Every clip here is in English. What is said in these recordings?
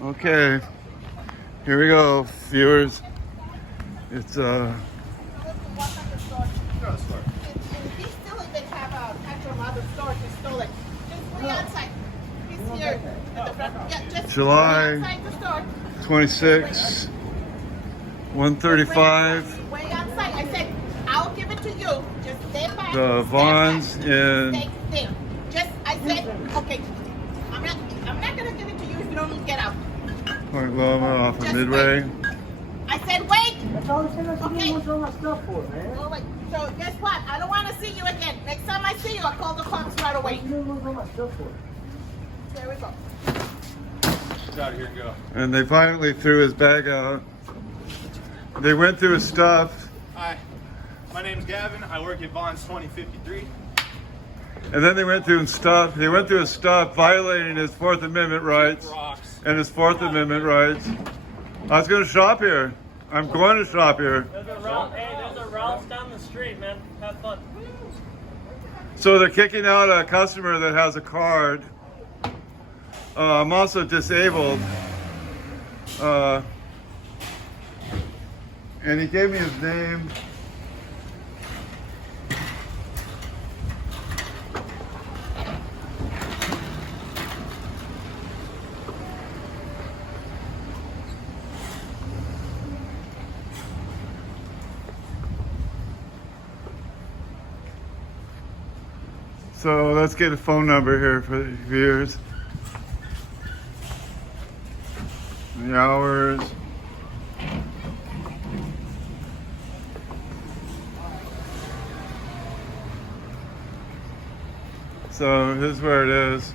Okay, here we go, viewers. It's He still even have a petrol mother store. He stole it. Just wait outside. He's here at the front. Yeah, just July wait outside the store. 26, 135. Way outside. I said, I'll give it to you. Just stay back. The stay Vons back. in. Stay there. Just, I said, okay. I'm not gonna give it to you if you don't get out. Point Loma off of Just Midway. wait. I said, wait. That's all I'm saying. That's what Okay. you want all my stuff for, man. Oh, wait. So guess what? I don't want to see you again. Next time I see you, I'll call the cops right away. You want all my stuff for? There we go. Get out of here and go. And they finally threw his bag out. They went through his stuff. Hi, my name's Gavin. I work at Vaughn's 2053. And then they went through his stuff. They went through his stuff, violating his Fourth Amendment rights Rocks. and his Fourth Amendment rights. I was going to shop here. I'm going to shop here. There's a Ralph's down the street, man. Have fun. So they're kicking out a customer that has a card. I'm also disabled. And he gave me his name. So let's get a phone number here for the viewers. The hours. So this is where it is.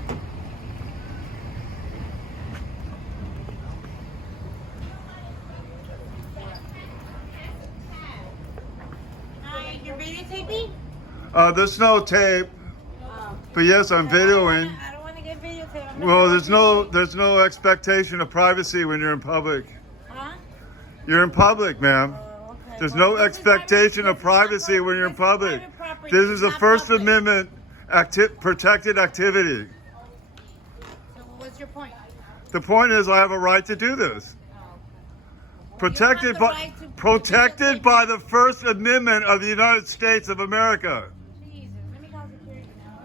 Hi, you're videotaping? There's no tape, but yes, I'm videoing. I don't want to get videotaped. Well, there's no expectation of privacy when you're in public. Huh? You're in public, ma'am. Okay. There's Well, no this is expectation private- of privacy when you're in this is public. private property. This is a It's not First public. Amendment protected activity. So what's your point? The point is, I have a right to do this. Protected the by right to- protected by the First Amendment of the United States of America. Jesus, let me call security now.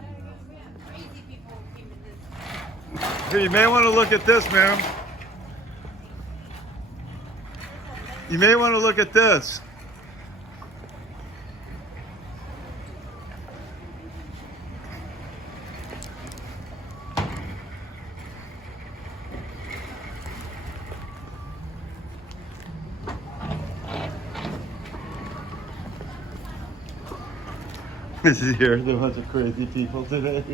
We have crazy people who came in this. Here, you may want to look at this, ma'am. You may want to look at this. This is here, there are a bunch of crazy people today.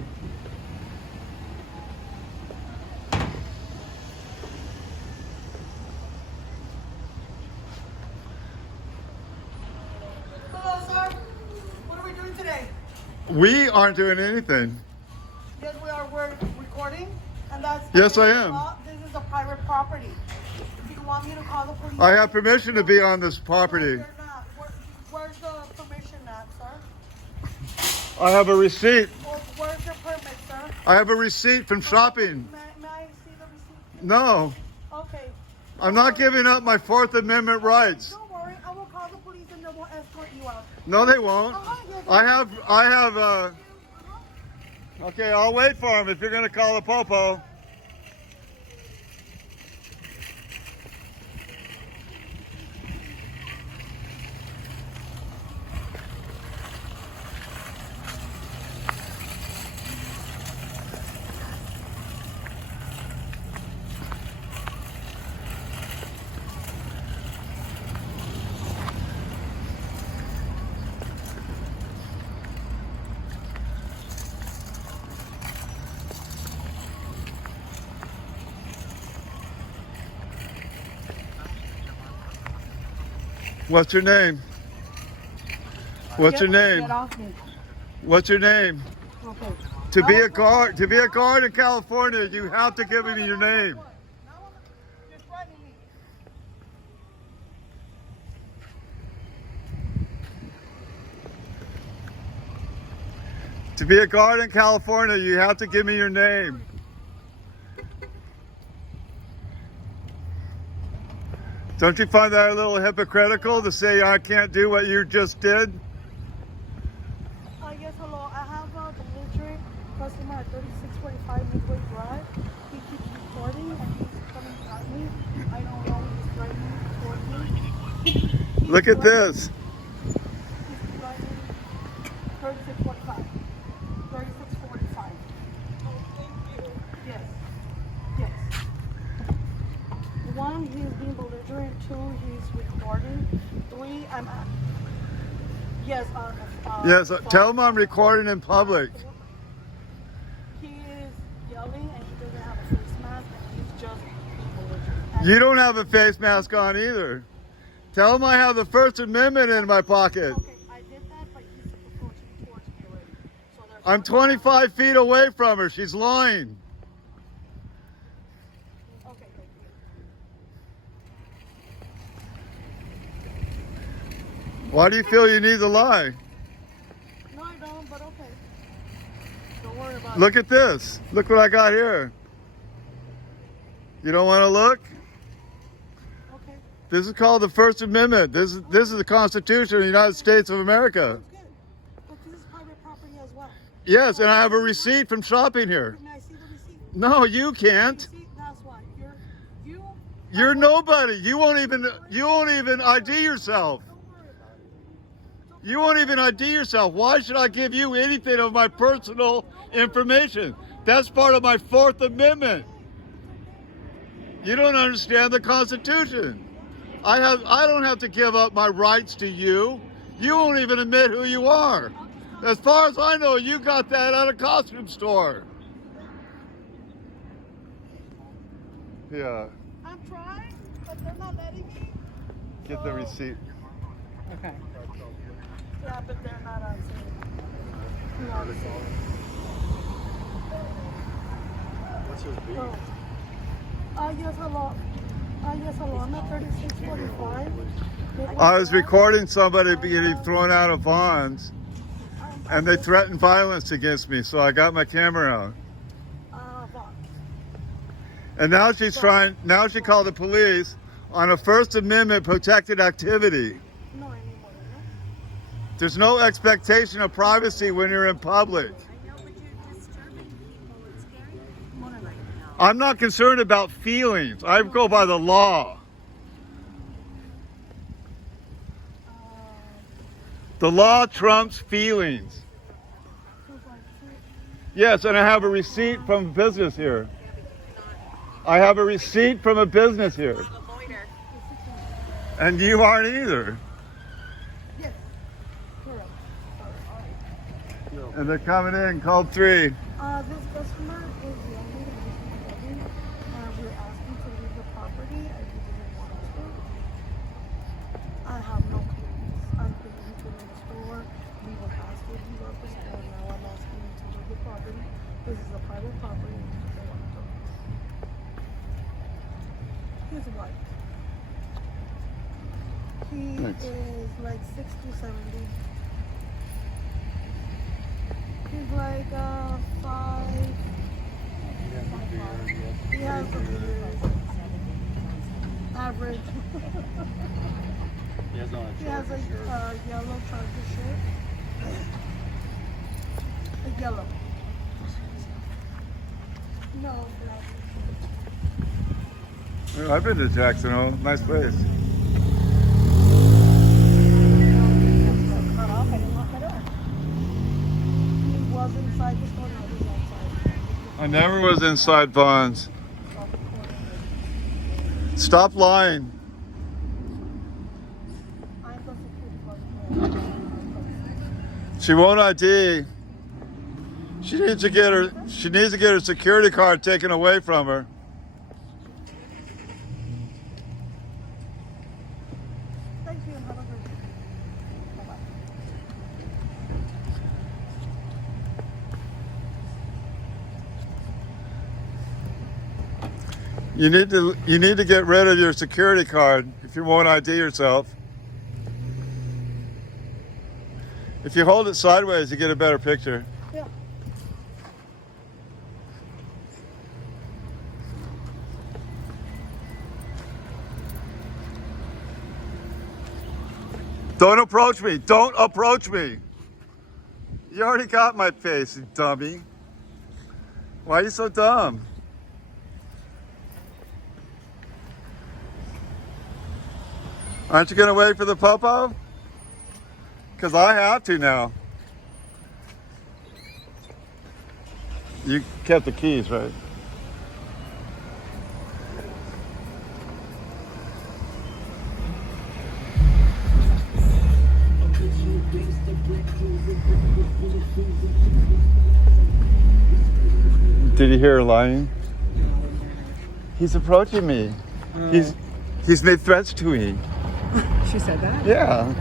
Hello, sir. What are we doing today? We aren't doing anything. Yes, we are. We're recording, and that's. Yes, I am. This is a private property. Do you want me to call the police? I have permission to be on this No, property. you're not. Where's the permission at, sir? I have a receipt. Or where's your permit, sir? I have a receipt from shopping. May I see the receipt? No, Okay. I'm not giving up my Fourth Amendment rights. Don't worry. I will call the police, and they will escort you out. No, they won't. Yes, I have, okay, I'll wait for him if you're gonna call the popo. What's your name? What's your name? Get off me. What's your name? Okay. To be a guard in California, you have to give me your name. You're threatening me. To be a guard in California, you have to give me your name. Don't you find that a little hypocritical to say I can't do what you just did? Yes, hello. I have a belligerent customer at 3645 Midway Drive. He keeps recording and he's coming at me. I don't know. He's threatening toward me. Look at this. He's threatening 3645. 3645. Oh, thank you. Yes. Yes. One, he's being belligerent. Two, he's recording. Three, I'm at. Yes, Yes, tell him I'm recording in public. He is yelling and he doesn't have a face mask and he's just being belligerent. You don't have a face mask on either. Tell him I have the First Amendment in my pocket. Okay, I did that, but he's approaching towards me already. So there's I'm 25 feet away from her. She's lying. Okay, thank you. Why do you feel you need to lie? No, I don't, but okay. Don't worry about Look at this. Look what I got here. You don't want to look? it. Okay, This is called the First Amendment. This is the Constitution of the United States of America. that's good. But this is private property as well. Yes, and I have a receipt from shopping here. May I see the receipt? No, you can't. See, that's why. You You're nobody. You won't even ID yourself. don't worry about it. You won't even ID yourself. Why should I give you anything of my personal information? That's part of my Fourth Amendment. You don't understand the Constitution. I don't have to give up my rights to you. You won't even admit who you are. As far as I know, you got that at a costume store. Yeah, I'm trying, but they're not letting me. get the receipt. Okay. Yeah, but they're not answering. Not answering. What's his beef? Yes, hello. Yes, hello. I'm at 3645. I was recording somebody getting thrown out of Vons, and they threatened violence against me, so I got my camera out. Vaughn. And now she called the police on a First Amendment protected activity. No anymore, no? There's no expectation of privacy when you're in public. I know, but you're disturbing people. It's scary. More like no. I'm not concerned about feelings. I go by the law. The law trumps feelings. Yes, and I have a receipt from a business here. I have a receipt from a business here. I'm a loiter. And you aren't either. Yes. Correct. And they're coming in, code 3. This customer is yelling and misbehaving. We're asking to leave the property and he doesn't want to. I have no clues. I'm thinking to leave the store. We were asked to leave the store. Now I'm asking him to leave the property. This is a private property and he doesn't want to. His wife. He Thanks. is like 60, 70. He's like 5. He has a beard. Average. He has on a He has a yellow Charger shirt. A yellow. No, black. I've been to Jackson Hole. Nice place. Cut off. I didn't lock it up. He was inside the store. Now he's outside. I never was inside Vons. Stop lying. I'm the security guard. She won't ID. She needs to get her security card taken away from her. Thank you. Have a good day. Bye-bye. You need to get rid of your security card if you won't ID yourself. If you hold it sideways, you get a better picture. Yeah. Don't approach me. Don't approach me. You already got my face, you dummy. Why are you so dumb? Aren't you gonna wait for the popo? Because I have to now. You kept the keys, right? Did you hear her lying? He's approaching me. He's made threats to me. She said that? Yeah.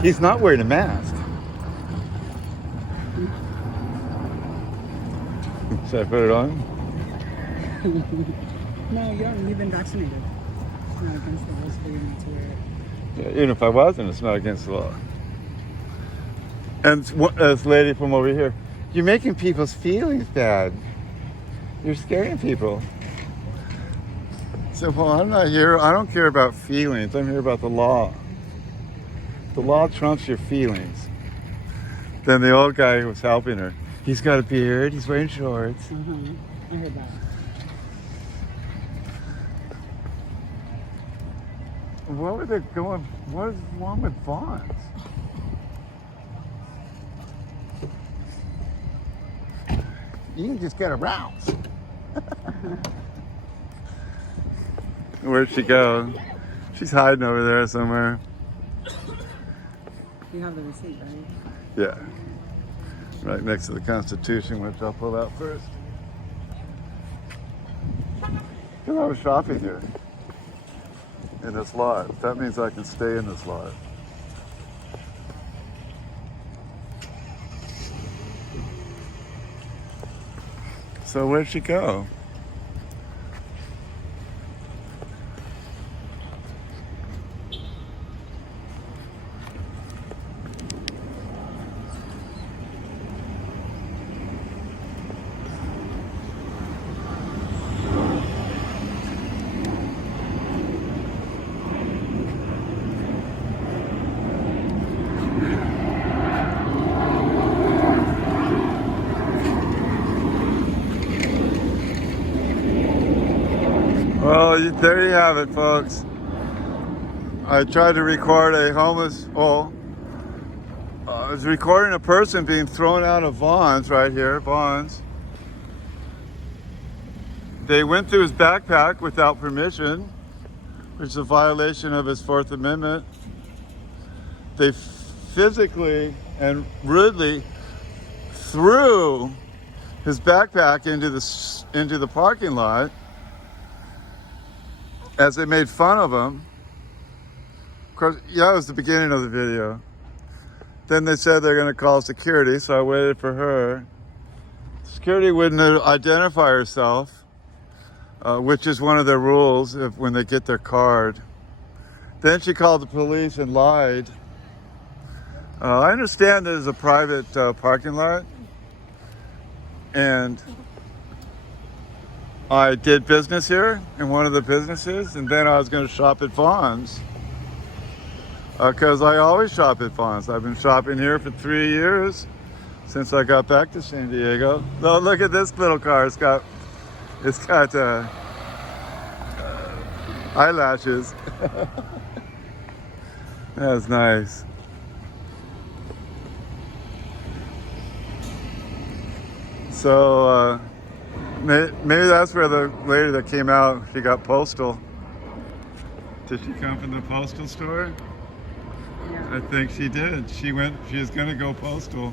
He's not wearing a mask. Should I put it on? No, you don't. You've been vaccinated. It's not against the rules for you not to wear it. Yeah, even if I wasn't, it's not against the law. And this lady from over here, you're making people's feelings bad. You're scaring people. So, well, I'm not here. I don't care about feelings. I'm here about the law. The law trumps your feelings. Then the old guy who was helping her, he's got a beard. He's wearing shorts. I heard that. What were they going? What is wrong with Vaughn's? You can just get aroused. Where'd she go? She's hiding over there somewhere. You have the receipt, right? Yeah. Right next to the Constitution, which I'll pull out first. Because I was shopping here. In this lot. That means I can stay in this lot. So where'd she go? Well, there you have it, folks. I tried to record a homeless, I was recording a person being thrown out of Vaughn's right here, Vaughn's. They went through his backpack without permission, which is a violation of his Fourth Amendment. They physically and rudely threw his backpack into the parking lot as they made fun of him. Of course, that was the beginning of the video. Then they said they're gonna call security, so I waited for her. Security wouldn't identify herself, which is one of their rules when they get their card. Then she called the police and lied. I understand there's a private parking lot, and I did business here in one of the businesses, and then I was going to shop at Vaughn's because I always shop at Vaughn's. I've been shopping here for 3 years since I got back to San Diego. Oh, look at this little car. It's got eyelashes. That's nice. So maybe that's where the lady that came out, she got postal. Did she come from the postal store? Yeah. I think she did. She was gonna go postal.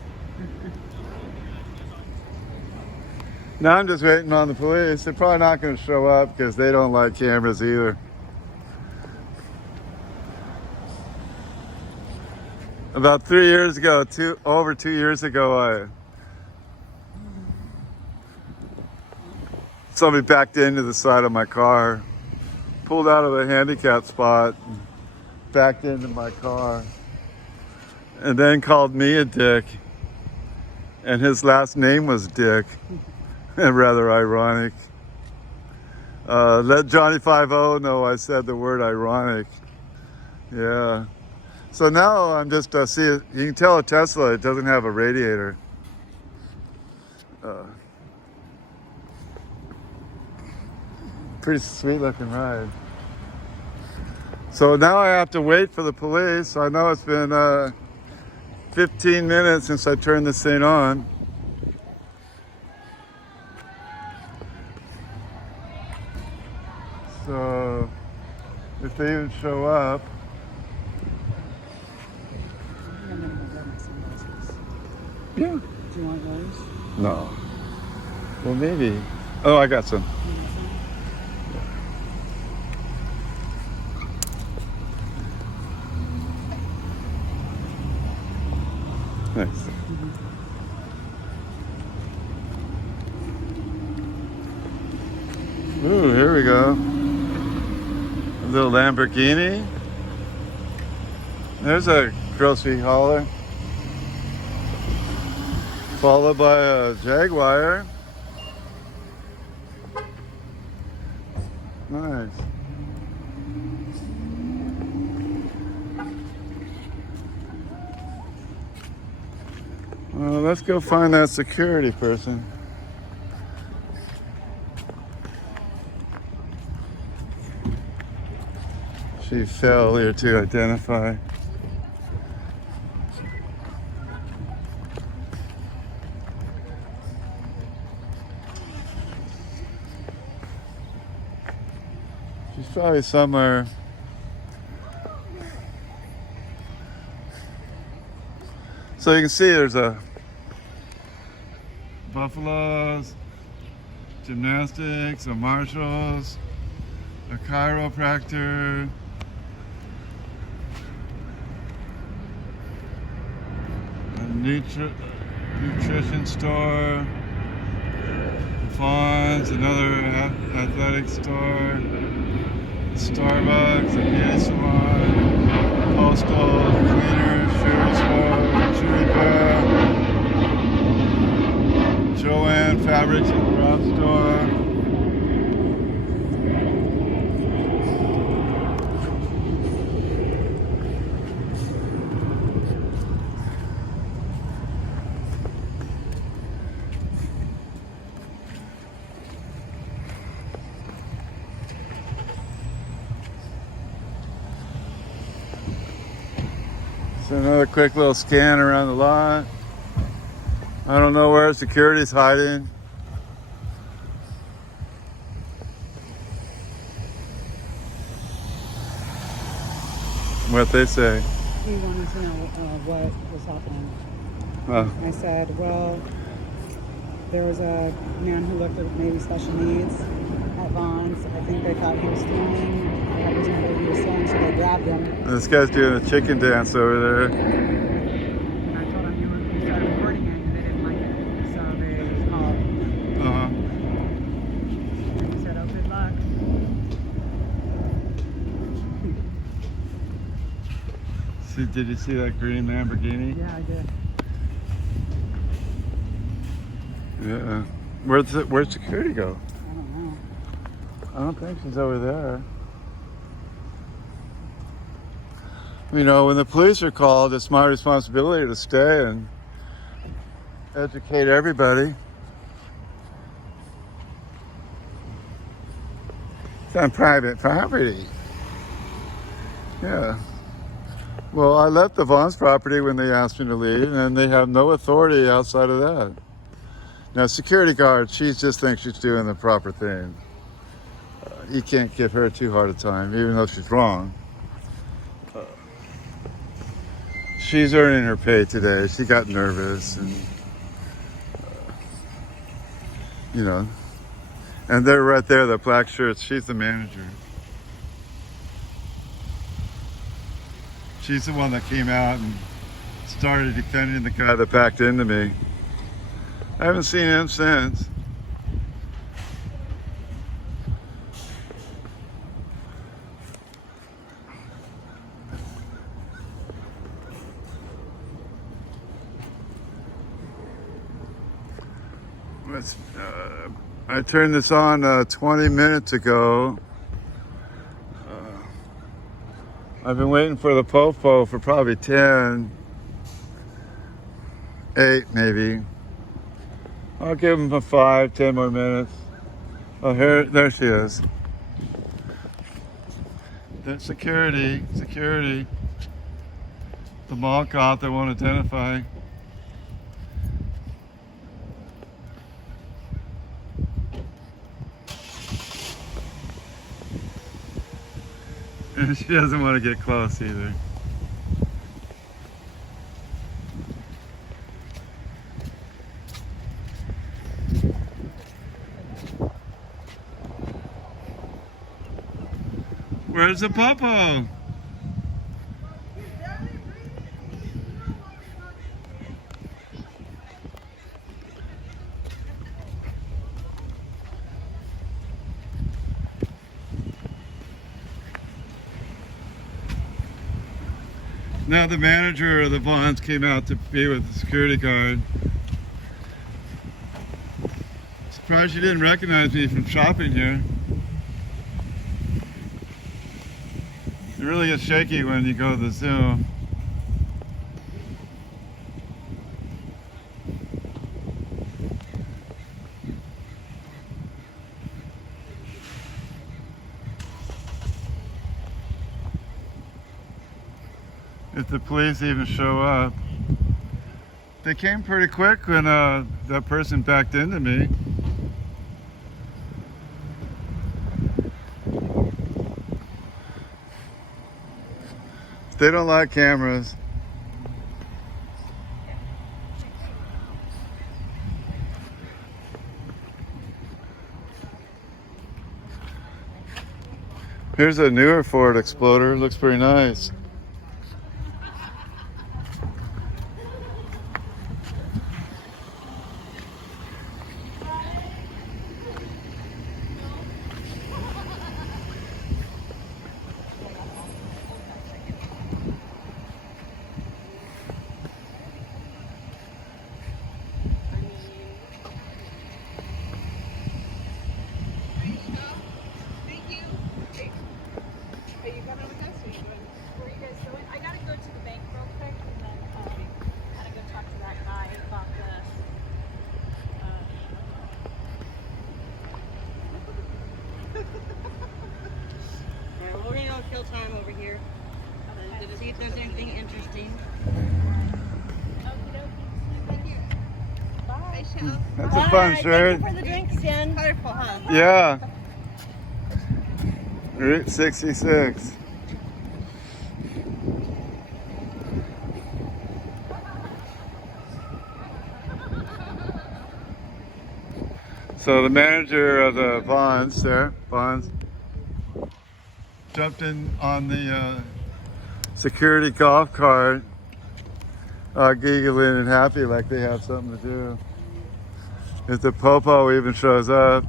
Now I'm just waiting on the police. They're probably not gonna show up because they don't like cameras either. About 3 years ago, over 2 years ago, somebody backed into the side of my car, pulled out of a handicap spot, and backed into my car, and then called me a dick. And his last name was Dick. Rather ironic. Let Johnny 5-0 know I said the word ironic. Yeah. So now I'm just see. You can tell a Tesla it doesn't have a radiator. Pretty sweet looking ride. So now I have to wait for the police. I know it's been 15 minutes since I turned this thing on. So if they even show up. I'm gonna go grab my sunglasses. Yeah. Do you want those? No. Well, maybe. Oh, I got some. Nice. Ooh, here we go. A little Lamborghini. There's a grocery hauler. Followed by a Jaguar. Nice. Well, let's go find that security person. She fell here to identify. She's probably somewhere. So you can see there's a Buffalo's, gymnastics, a Marshall's, a chiropractor, a nutrition store, Vaughn's, another athletic store, Starbucks, a beauty salon, postal, cleaner, shoe store, shoe repair, Joanne Fabrics and Craft Store. So another quick little scan around the lot. I don't know where security's hiding. What they say. He wanted to know what was happening. Oh. I said, well, there was a man who looked at maybe special needs at Vaughn's. I think they thought he was stealing. That wasn't what he was saying, so they grabbed him. This guy's doing a chicken dance over there. And I told him you started recording it and they didn't like it. So they called. Uh-huh. And he said, oh, good luck. See, did you see that green Lamborghini? Yeah, I did. Yeah. Where'd security go? I don't know. I don't think she's over there. You know, when the police are called, it's my responsibility to stay and educate everybody. It's on private property. Yeah. Well, I left the Vaughn's property when they asked me to leave, and they have no authority outside of that. Now, security guard, she just thinks she's doing the proper thing. You can't give her too hard a time, even though she's wrong. She's earning her pay today. She got nervous, and you know. And they're right there, the black shirts. She's the manager. She's the one that came out and started defending the guy that backed into me. I haven't seen him since. I turned this on 20 minutes ago. I've been waiting for the popo for probably 10, 8 maybe. I'll give him a 5, 10 more minutes. Oh, there she is. There's security. The mall cop that won't identify. And she doesn't want to get close either. Where's the popo? Now the manager of the Vons came out to be with the security guard. Surprised she didn't recognize me from shopping here. It really gets shaky when you go to the zoo. If the police even show up. They came pretty quick when that person backed into me. They don't like cameras. Here's a newer Ford Explorer, looks pretty nice. We're gonna go kill time over here. To see if there's anything interesting. Bye. That's a fun shirt. Thank you for the drinks, Jen. Colorful, huh? Yeah. Route 66. So the manager of the Vons there, Vons, jumped in on the security golf cart, giggling and happy like they have something to do. If the popo even shows up.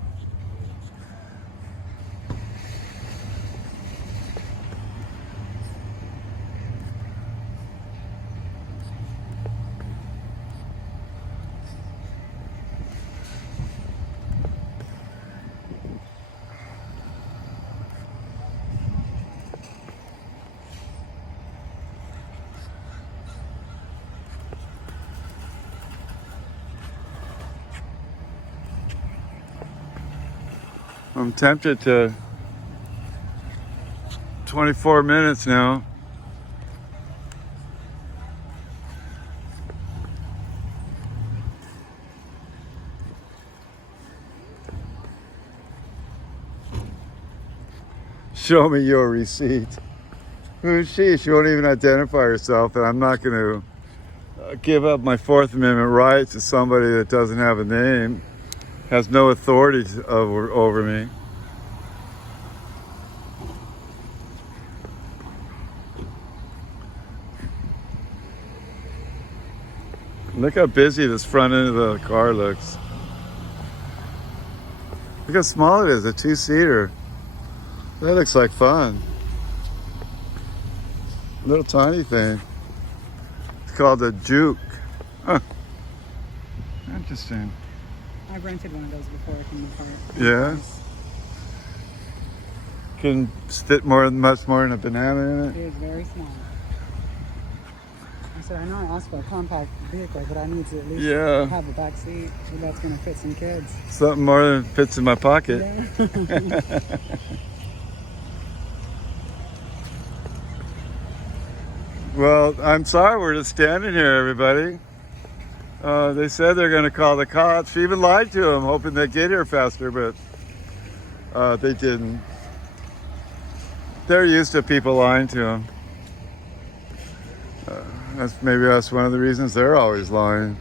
I'm tempted to 24 minutes now. Show me your receipt. Who's she? She won't even identify herself, and I'm not going to give up my Fourth Amendment rights to somebody that doesn't have a name, has no authority over me. Look how busy this front end of the car looks. Look how small it is, a 2-seater. That looks like fun. Little tiny thing. It's called a Juke. Huh. Interesting. I've rented one of those before from the park. Yeah? can fit much more than a banana in It is very small. I said, I know I asked for a compact vehicle, but I need to at least Yeah. have a back seat that's going to fit some kids. Something more than fits in my pocket. Yeah. Well, I'm sorry, we're just standing here, everybody. They said they're going to call the cops. She even lied to them, hoping they'd get here faster, but they didn't. They're used to people lying to them. Maybe that's one of the reasons they're always lying.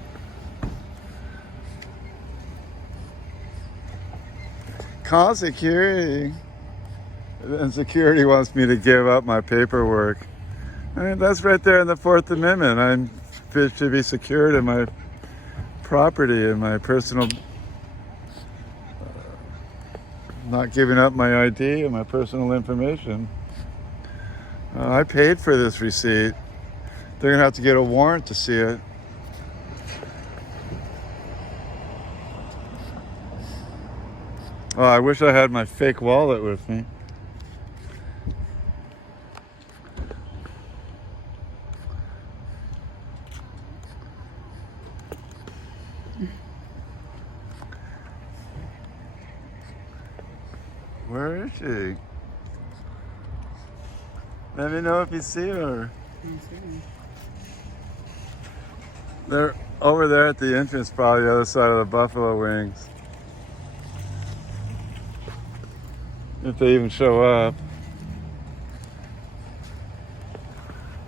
Call security. And security wants me to give up my paperwork. I mean, that's right there in the Fourth Amendment. I'm fit to be secured in my property and my personal, not giving up my ID and my personal information. I paid for this receipt. They're gonna have to get a warrant to see it. Oh, I wish I had my fake wallet with me. Where is she? Let me know if you see her. They're over there at the entrance, probably the other side of the Buffalo Wings. If they even show up.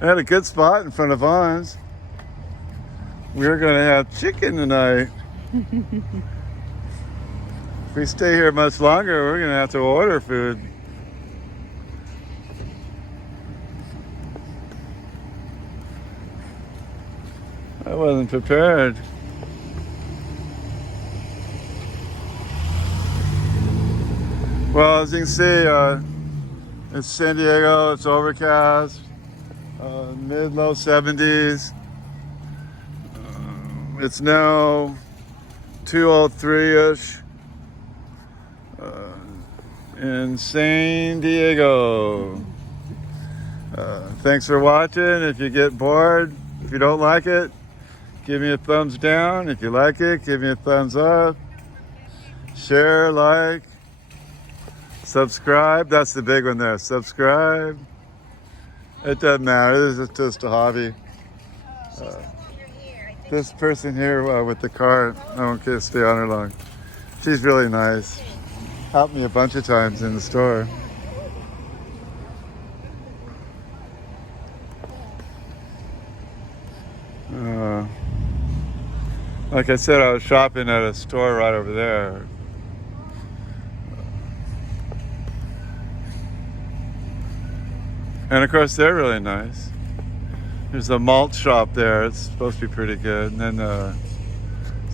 I had a good spot in front of Vaughn's. We're gonna have chicken tonight. If we stay here much longer, we're gonna have to order food. I wasn't prepared. Well, as you can see, it's San Diego, it's overcast, mid-low 70s. It's now 2:03-ish in San Diego. Thanks for watching. If you get bored, if you don't like it, give me a thumbs down. If you like it, give me a thumbs up. Share, like, subscribe. That's the big one there. Subscribe. It doesn't matter. This is just a hobby. This person here with the car, I won't stay on her long. She's really nice. Helped me a bunch of times in the store. Like I said, I was shopping at a store right over there. And of course, they're really nice. There's a malt shop there. It's supposed to be pretty good. And then the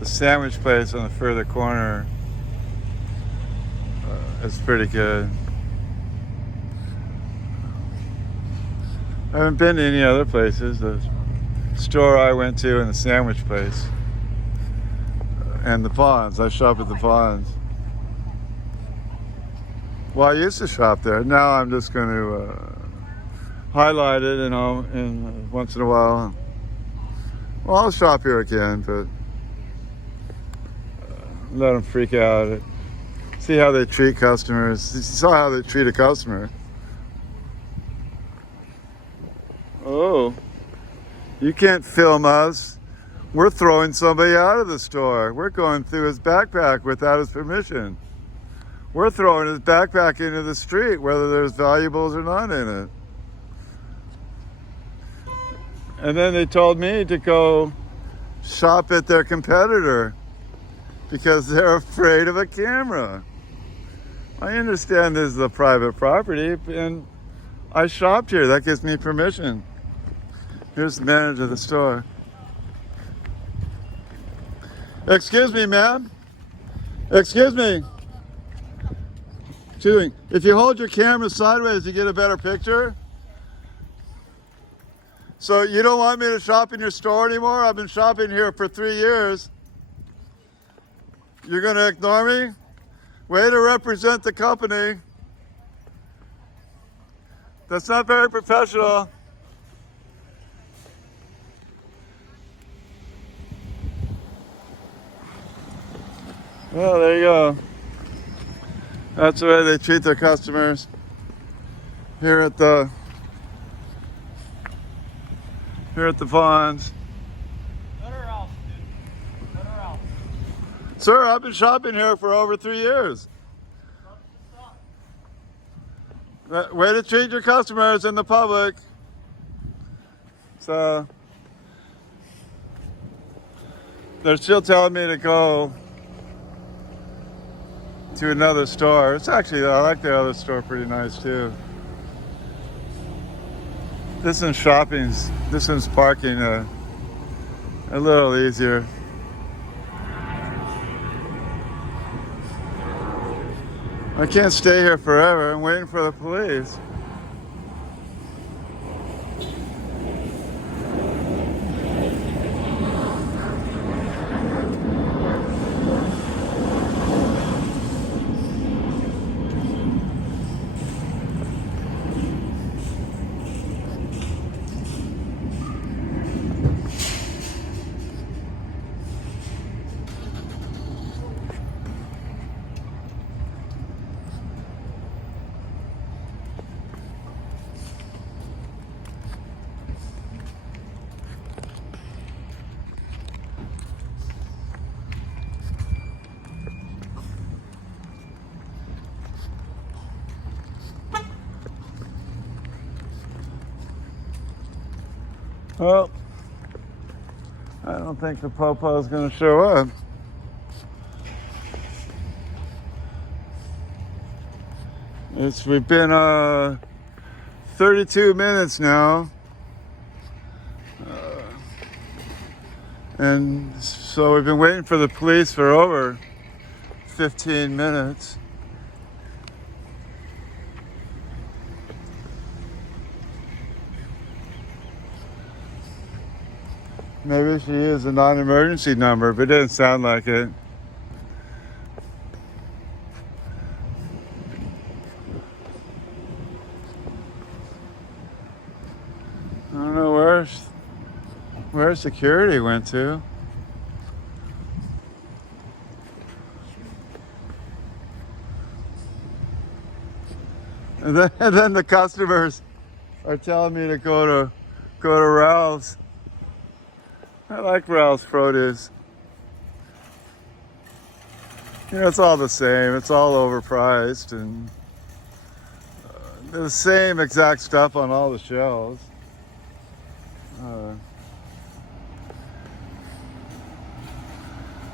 sandwich place on the further corner is pretty good. I haven't been to any other places. The store I went to and the sandwich place. And the Vons. I shop at the Vons. Well, I used to shop there. Now I'm just going to highlight it and once in a while. Well, I'll shop here again, but let them freak out. See how they treat customers. You saw how they treat a customer. Oh, you can't film us. We're throwing somebody out of the store. We're going through his backpack without his permission. We're throwing his backpack into the street, whether there's valuables or not in it. And then they told me to go shop at their competitor because they're afraid of a camera. I understand this is a private property and I shopped here. That gives me permission. Here's the manager of the store. Excuse me, ma'am. Excuse me. Excuse me. If you hold your camera sideways, you get a better picture. So you don't want me to shop in your store anymore? I've been shopping here for 3 years. You're going to ignore me? Way to represent the company. That's not very professional. Well, there you go. That's the way they treat their customers here at the Vons. Go to Ralph's, dude. Go to Ralph's. Sir, I've been shopping here for over 3 years. Way to treat your customers and the public. So they're still telling me to go to another store. It's actually, I like the other store pretty nice too. This one's shopping's, this one's parking a little easier. I can't stay here forever. I'm waiting for the police. Well, I don't think the popo is going to show up. We've been 32 minutes now, and so we've been waiting for the police for over 15 minutes. Maybe she used a non-emergency number, but it didn't sound like it. I don't know where security went to. And then the customers are telling me to go to Ralph's. I like Ralph's produce. You know, it's all the same. It's all overpriced, and the same exact stuff on all the shelves.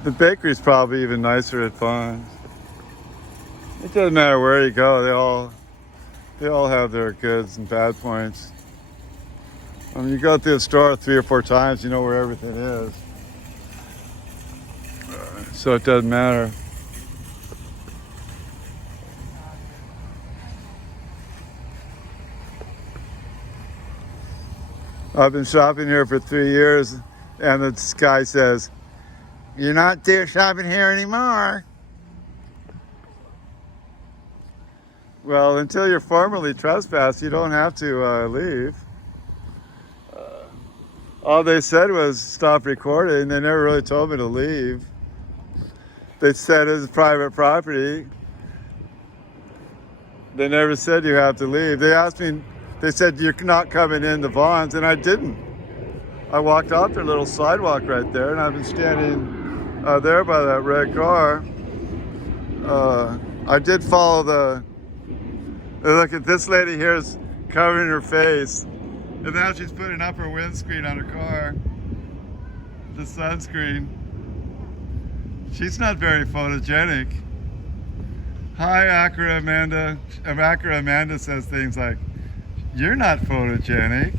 The bakery's probably even nicer at Vons. It doesn't matter where you go. They all have their goods and bad points. I mean, you go through the store 3 or 4 times, you know where everything is. So it doesn't matter. I've been shopping here for 3 years, and this guy says, "You're not there shopping here anymore." Well, until you're formally trespassed, you don't have to leave. All they said was stop recording. They never really told me to leave. They said it's private property. They never said you have to leave. They asked me, they said you're not coming into Vons, and I didn't. I walked off their little sidewalk right there, and I've been standing there by that red car. I did follow look at this lady here is covering her face. And now she's putting up her windscreen on her car, the sunscreen. She's not very photogenic. Hi, Accra Amanda. Accra Amanda says things like, "You're not photogenic."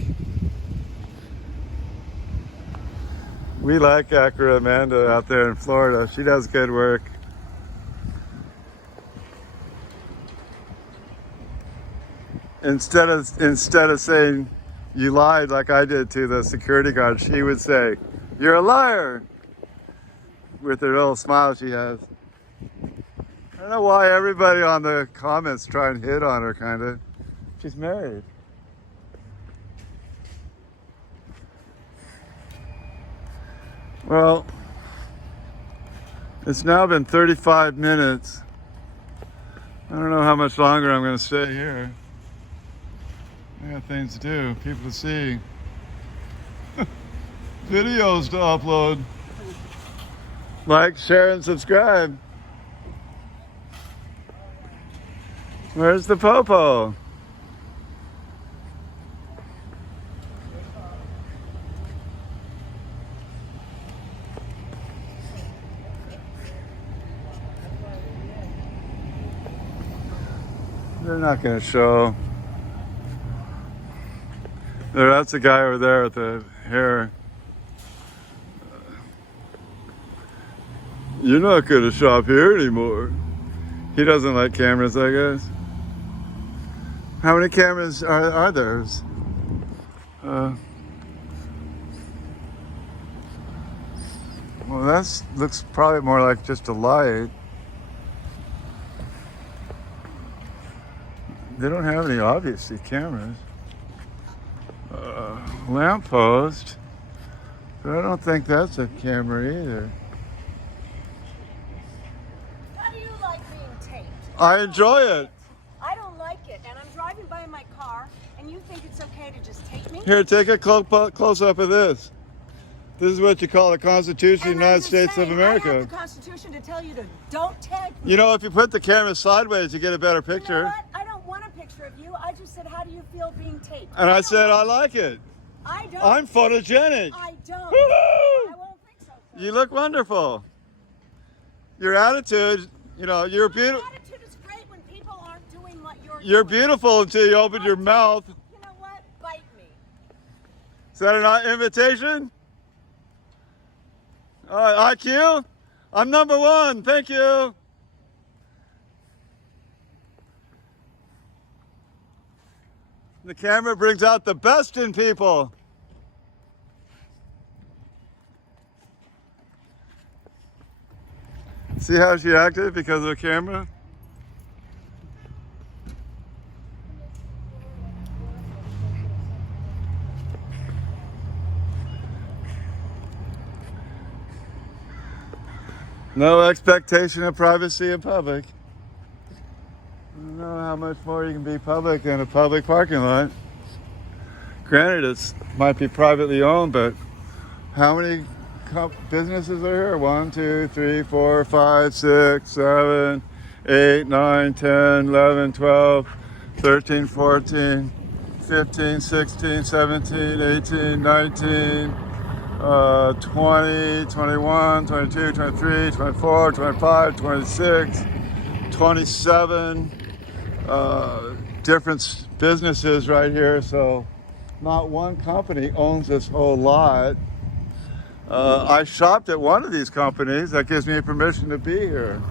We like Accra Amanda out there in Florida. She does good work. Instead of saying, "You lied," like I did to the security guard, she would say, "You're a liar," with her little smile she has. I don't know why everybody on the comments try and hit on her, kind of. She's married. Well, it's now been 35 minutes. I don't know how much longer I'm going to stay here. I got things to do, people to see, videos to upload. Like, share, and subscribe. Where's the popo? They're not going to show. That's the guy over there with the hair. You're not going to shop here anymore. He doesn't like cameras, I guess. How many cameras are there? Well, that looks probably more like just a light. They don't have any, obviously, cameras. Lamppost, but I don't think that's a camera either. How do you like being taped? I enjoy it. I don't like it, and I'm driving by in my car, and you think it's okay to just tape me? Here, take a close up of this. This is what you call the Constitution of the United States of I America. have the Constitution to tell you to don't tag me. You know, if you put the camera sideways, you get a better You know picture. what? I don't want a picture of you. I just said, how do you feel being taped? And I said, I like it. I don't. I'm photogenic. I don't. Woo-hoo! I won't think so. You look wonderful. Your attitude, you know, you're beautiful. My attitude is great when people aren't doing what You're doing. beautiful until you open your mouth. You know what? Bite me. Is that an invitation? All right, IQ? I'm number one. Thank you. The camera brings out the best in people. See how she acted because of the camera? No expectation of privacy in public. I don't know how much more you can be public in a public parking lot. Granted, it might be privately owned, but how many businesses are here? 1, 2, 3, 4, 5, 6, 7, 8, 9, 10, 11, 12, 13, 14, 15, 16, 17, 18, 19, 20, 21, 22, 23, 24, 25, 26, 27 different businesses right here. So not one company owns this whole lot. I shopped at one of these companies that gives me permission to be here.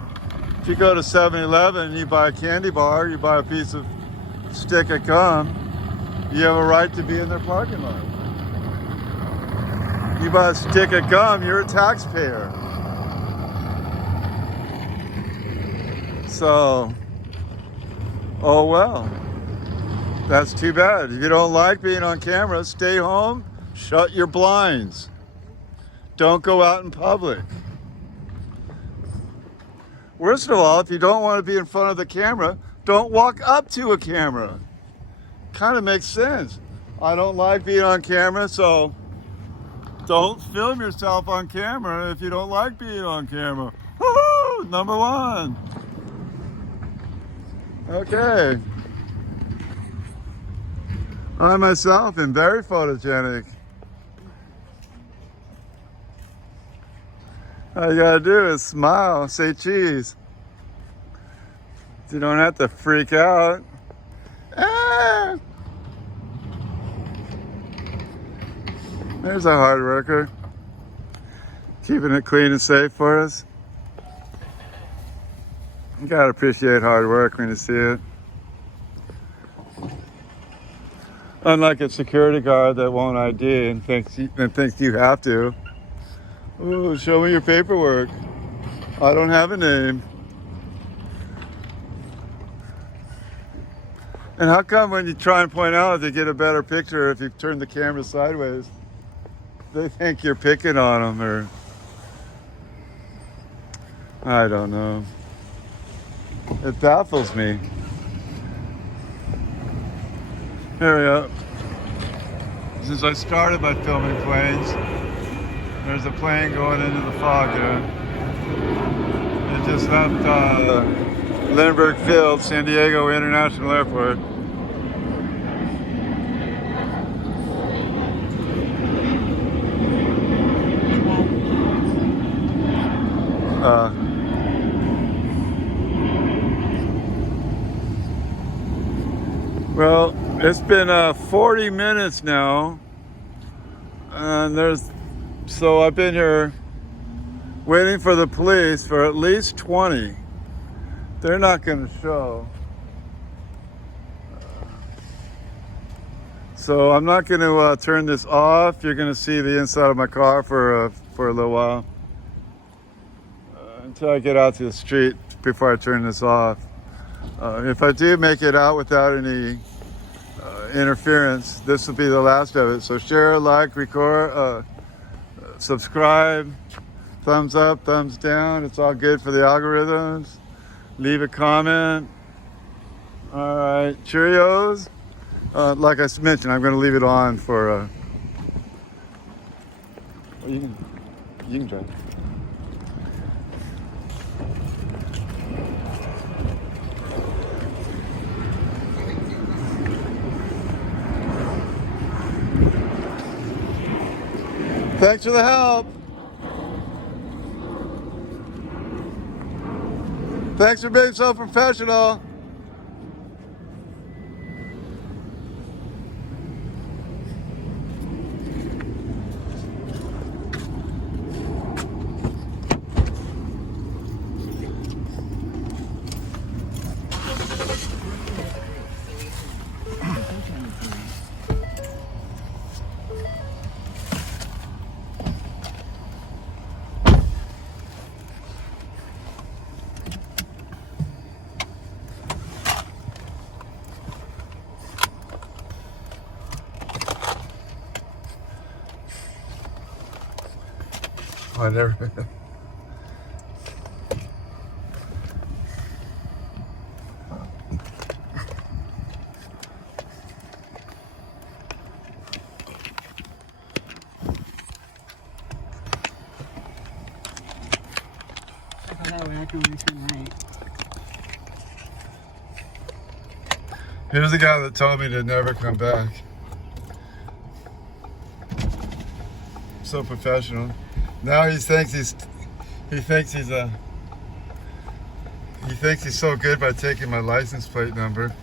If you go to 7-Eleven and you buy a candy bar, you buy a piece of stick of gum, you have a right to be in their parking lot. You buy a stick of gum, you're a taxpayer. So, oh well. That's too bad. If you don't like being on camera, stay home, shut your blinds. Don't go out in public. Worst of all, if you don't want to be in front of the camera, don't walk up to a camera. Kind of makes sense. I don't like being on camera, so don't film yourself on camera if you don't like being on camera. Woohoo! Number one. Okay. I myself am very photogenic. All you gotta do is smile, say cheese. You don't have to freak out. Ah! There's a hard worker, keeping it clean and safe for us. You gotta appreciate hard work when you see it. Unlike a security guard that won't ID and thinks you have to. Ooh, show me your paperwork. I don't have a name. And how come when you try and point out they get a better picture if you turn the camera sideways? they think you're picking on them, or I don't know. It baffles me. Here we go. Since I started by filming planes, there's a plane going into the fog there. It just left Lindbergh Field, San Diego International Airport. Well, it's been 40 minutes now, and so I've been here waiting for the police for at least 20. They're not going to show. So I'm not going to turn this off. You're going to see the inside of my car for a little while. Until I get out to the street before I turn this off. If I do make it out without any interference, this will be the last of it. So share, like, record, subscribe, thumbs up, thumbs down. It's all good for the algorithms. Leave a comment. All right, Cheerios. Like I mentioned, I'm going to leave it on for. Well, you can drive. Thanks for the help. Thanks for being so professional. I never. Here's the guy that told me to never come back. So professional. Now he thinks he's so good by taking my license plate number.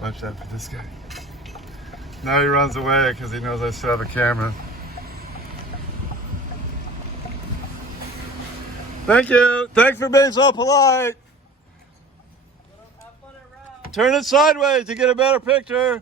Watch out for this guy. Now he runs away because he knows I still have a camera. Thank you. Thanks for being so polite. Turn it sideways to get a better picture.